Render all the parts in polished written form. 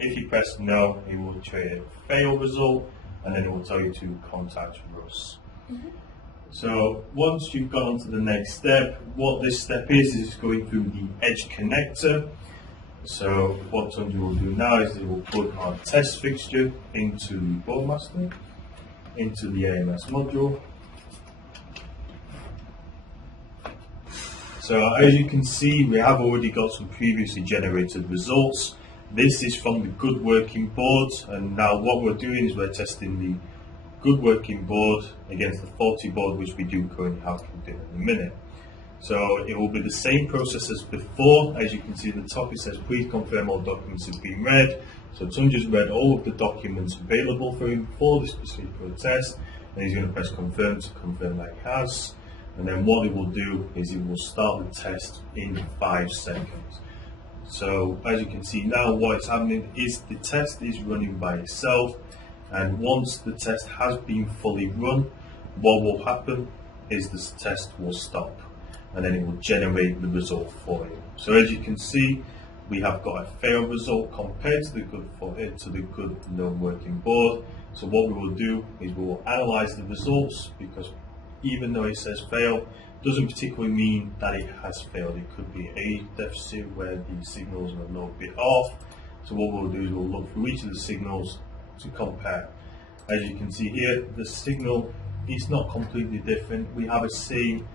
If you press no, it will create a fail result, and then it will tell you to contact Russ. So once you've gone on to the next step, what this step is going through the edge connector. So what Tundra will do now is it will plug our test fixture into the Boardmaster, into the AMS module. So as you can see, we have already got some previously generated results. This is from the good working board, and now what we're doing is we're testing the good working board against the faulty board, which we do currently have in a minute. So it will be the same process as before. As you can see at the top, it says please confirm all documents have been read. So Tundra's read all of the documents available for him for this particular test, and he's going to press confirm to confirm that he has. And then what it will do is it will start the test in 5 seconds. So as you can see now, what is happening is the test is running by itself. And once the test has been fully run, what will happen is this test will stop, and then it will generate the result for you. So as you can see, we have got a fail result compared to the good no working board. So what we will do is we will analyze the results, because even though it says fail, doesn't particularly mean that it has failed. It could be a deficit where the signals are a little bit off. So what we'll do is we'll look through each of the signals to compare. As you can see here, the signal is not completely different. We have a same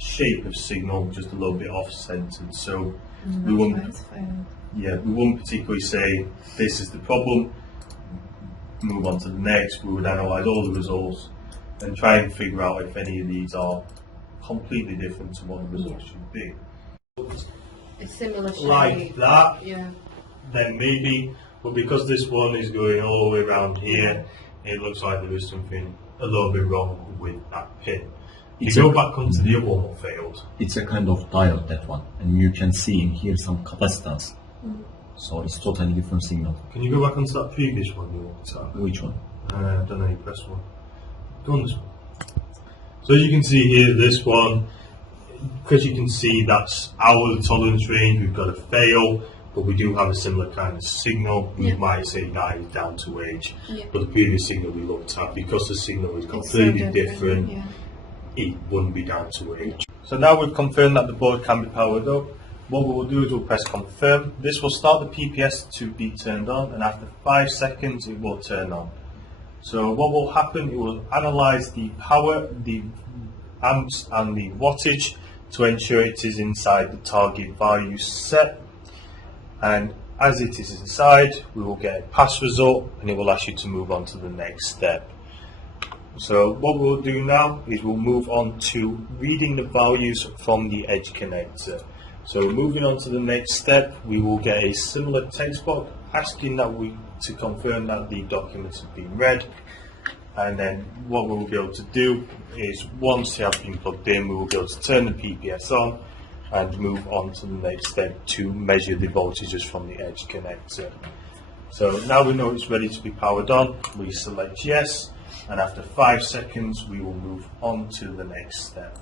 shape of signal, just a little bit off-centered. So we won't particularly say this is the problem, move on to the next. We would analyze all the results and try and figure out if any of these are completely different to what the results should be. A similar shape. Like that, Yeah. then maybe, but because this one is going all the way around here, it looks like there is something a little bit wrong with that pin. If you go back onto the other one that failed. It's a kind of diode, that one, and you can see in here some capacitance. So it's totally different signal. Can you go back onto that previous one you looked at? Which one? I don't know, you press one. Go on this one. So as you can see here, this one, because you can see that's out of the tolerance range, we've got a fail, but we do have a similar kind of signal. We might say that is down to age, but the previous signal we looked at, because the signal is completely different, it wouldn't be down to age. So now we've confirmed that the board can be powered up. What we will do is we'll press confirm. This will start the PPS to be turned on, and after 5 seconds it will turn on. So what will happen, it will analyze the power, the amps and the wattage to ensure it is inside the target value set. And as it is inside, we will get a pass result, and it will ask you to move on to the next step. So what we'll do now is we'll move on to reading the values from the edge connector. So moving on to the next step, we will get a similar text box asking that to confirm that the documents have been read. And then what we will be able to do is, once they have been plugged in, we will be able to turn the PPS on and move on to the next step to measure the voltages from the edge connector. So now we know it's ready to be powered on, we select yes, and after 5 seconds we will move on to the next step.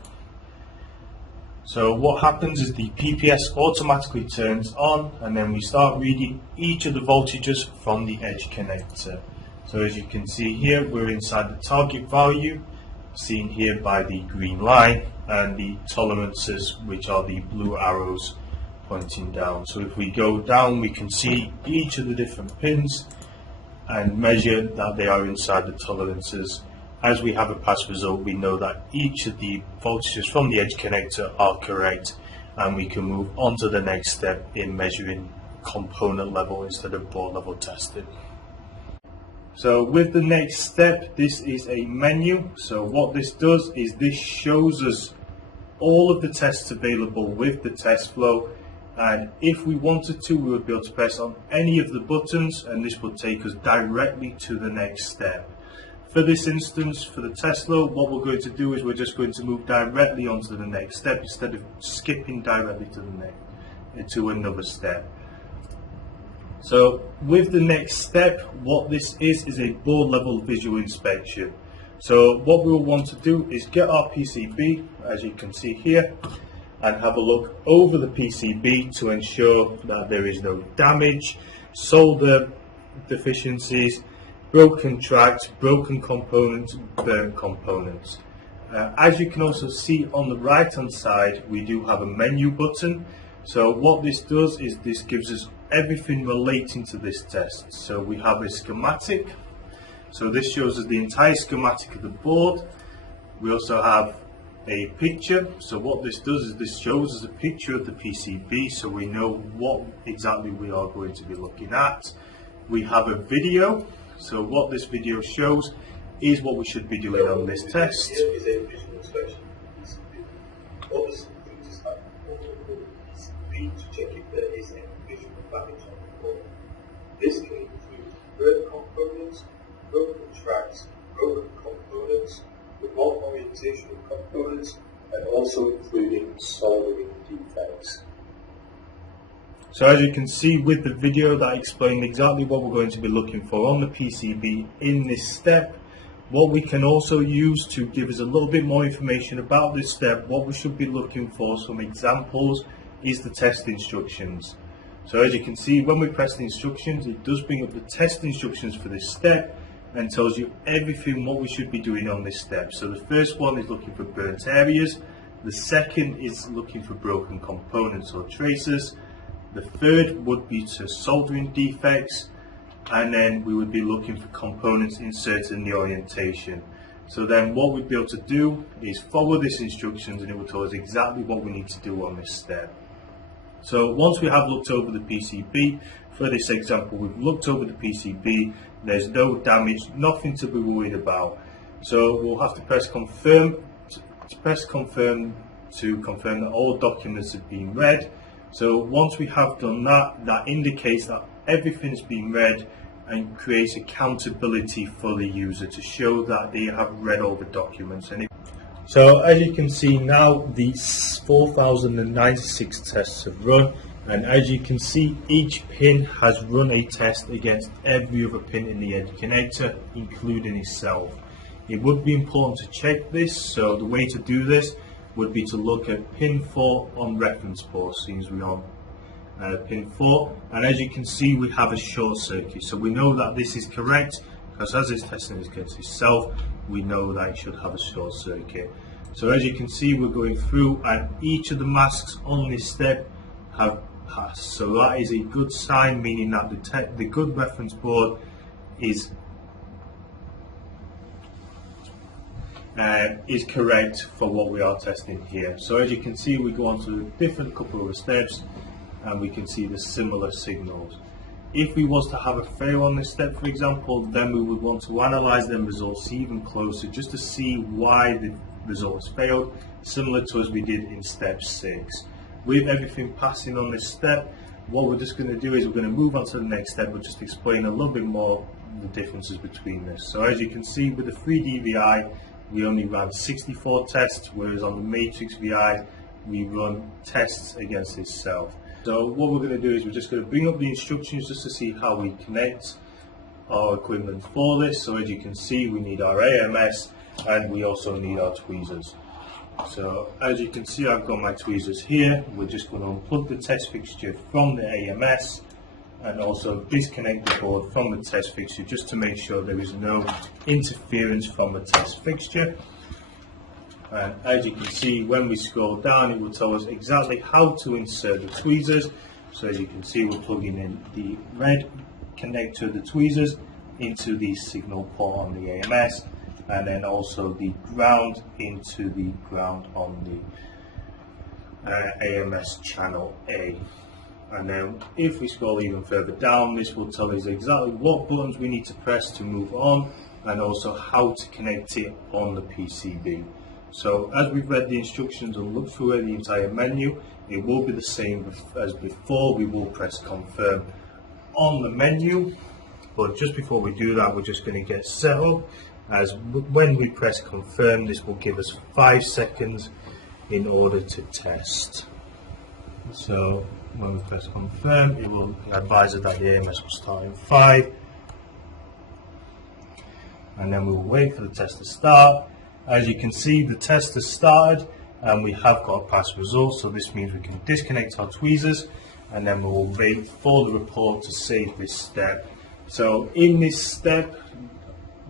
So what happens is the PPS automatically turns on, and then we start reading each of the voltages from the edge connector. So as you can see here, we're inside the target value, seen here by the green line, and the tolerances, which are the blue arrows pointing down. So if we go down, we can see each of the different pins and measure that they are inside the tolerances. As we have a pass result, we know that each of the voltages from the edge connector are correct, and we can move on to the next step in measuring component level instead of board level testing. So with the next step, this is a menu. So what this does is this shows us all of the tests available with the test flow, and if we wanted to, we would be able to press on any of the buttons, and this will take us directly to the next step. For this instance, for the test flow, what we're going to do is we're just going to move directly onto the next step instead of skipping directly to the next, to another step. So with the next step, what this is a board level visual inspection. So what we will want to do is get our PCB, as you can see here, and have a look over the PCB to ensure that there is no damage, solder, deficiencies, broken tracks, broken components, burnt components. As you can also see on the right hand side, we do have a menu button. So what this does is this gives us everything relating to this test. So we have a schematic. So this shows us the entire schematic of the board. We also have a picture. So what this does is this shows us a picture of the PCB, so we know what exactly we are going to be looking at. We have a video. So what this video shows is what we should be doing on this test. Here is a visual inspection of the PCB. Obviously, we just have to PCB to check if there is any visual damage on the board. This can include burnt components, broken tracks, broken components, the wrong orientation of components, and also including soldering defects. So as you can see with the video, that explained exactly what we're going to be looking for on the PCB in this step. What we can also use to give us a little bit more information about this step, what we should be looking for, some examples, is the test instructions. So as you can see, when we press the instructions, it does bring up the test instructions for this step and tells you everything what we should be doing on this step. So the first one is looking for burnt areas, the second is looking for broken components or traces, the third would be to soldering defects, and then we would be looking for components inserted in the orientation. So then what we'd be able to do is follow these instructions and it will tell us exactly what we need to do on this step. So once we have looked over the PCB, for this example we've looked over the PCB, there's no damage, nothing to be worried about. So we'll have to press confirm to confirm that all documents have been read. So once we have done that, that indicates that everything's been read and creates accountability for the user to show that they have read all the documents. So as you can see now, the 4096 tests have run, and as you can see, each pin has run a test against every other pin in the edge connector, including itself. It would be important to check this, so the way to do this would be to look at pin 4 on reference board, since we're on pin 4, and as you can see we have a short circuit, so we know that this is correct because as it's testing against itself, we know that it should have a short circuit. So as you can see, we're going through and each of the masks on this step have passed, so that is a good sign, meaning that the good reference board is correct for what we are testing here. So as you can see, we go on to a different couple of steps and we can see the similar signals. If we was to have a fail on this step, for example, then we would want to analyze them results even closer just to see why the result has failed, similar to as we did in step 6. With everything passing on this step, what we're just going to do is we're going to move on to the next step, but just explain a little bit more the differences between this. So as you can see, with the 3D VI, we only ran 64 tests, whereas on the Matrix VI, we run tests against itself. So what we're going to do is we're just going to bring up the instructions just to see how we connect our equipment for this. So as you can see, we need our AMS and we also need our tweezers. So as you can see, I've got my tweezers here. We're just going to unplug the test fixture from the AMS and also disconnect the board from the test fixture just to make sure there is no interference from the test fixture. And as you can see, when we scroll down, it will tell us exactly how to insert the tweezers. So as you can see, we're plugging in the red connector of the tweezers into the signal port on the AMS, and then also the ground into the ground on the AMS channel A. And then if we scroll even further down, this will tell us exactly what buttons we need to press to move on and also how to connect it on the PCB. So as we've read the instructions and looked through the entire menu, it will be the same as before. We will press confirm on the menu, but just before we do that, we're just going to get set up, as when we press confirm, this will give us 5 seconds in order to test. So when we press confirm, it will advise us that the AMS will start in 5, and then we will wait for the test to start. As you can see, the test has started and we have got a pass result, so this means we can disconnect our tweezers and then we will wait for the report to save this step. So in this step,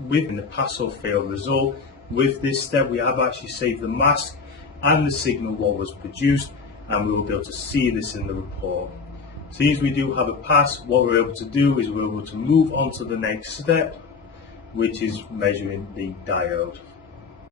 within the pass or fail result, with this step we have actually saved the mask and the signal what was produced, and we will be able to see this in the report. Since we do have a pass, what we're able to do is we're able to move on to the next step, which is measuring the diode.